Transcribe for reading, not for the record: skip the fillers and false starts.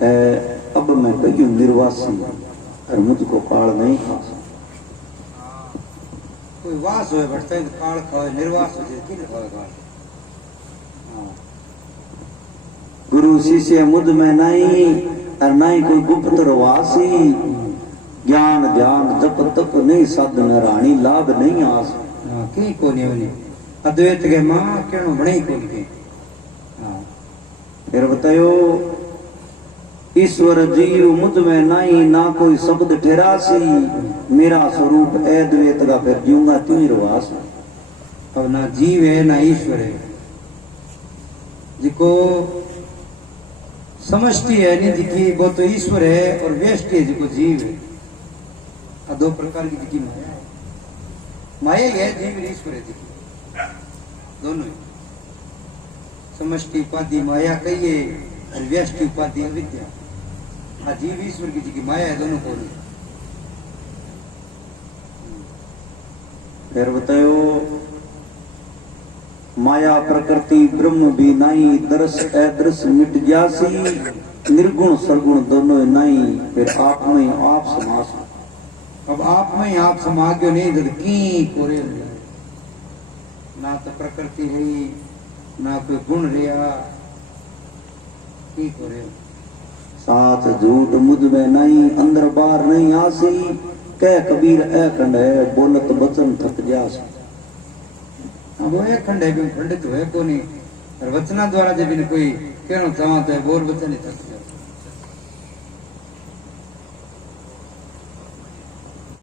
अब मैं कहीं निर्वासी और मुझको काल नहीं खा कोई वास हो बैठता है काल खाए निर्वास हो जाए कि काल गुरु शिष्य मुझ में नहीं और नहीं कोई गुप्त रवासी ज्ञान ध्यान जप तप नहीं साधन रानी लाभ नहीं आस कहीं को नहीं अद्वैत के मां क्यों बने को के फिर बतायो ईश्वर जीव मुझ में नहीं ना कोई शब्द ठहरासी मेरा स्वरूप अद्वैत का फिर जीऊंगा तू ही रवास अब ना जीव है ना ईश्वर है जिको समष्टि है नहीं जिकी वो तो ईश्वर है और व्यष्टि है जिको जीव है दो प्रकार की जिकी माया है माया ही है जीव ईश्वर है जिकी दोनों ही समष्टि उपाधि माया कहिए और व्यष्टि उपाधि अविद्या जीव ईश्वर की जिकी माया है दोनों को नहीं फिर बतायो माया प्रकृति ब्रह्म भी नहीं दरस अदृश्य मिट जासी निर्गुण सरगुण दोनों नहीं फिर आप में आप समास अब आप में आप समाग्यो नहीं जब की कोरे ना तो प्रकृति है ना कोई गुण रिया की करे साथ झूठ मुझ में नहीं अंदर बार नहीं आसी कह कबीर ए खंड है बोलत बचन थक जासी। अब वो एक खंड है भी खंडित हुए को नहीं और वचना द्वारा जब इन कोई कहना चाहो तो बोल वचन ही थक जाओ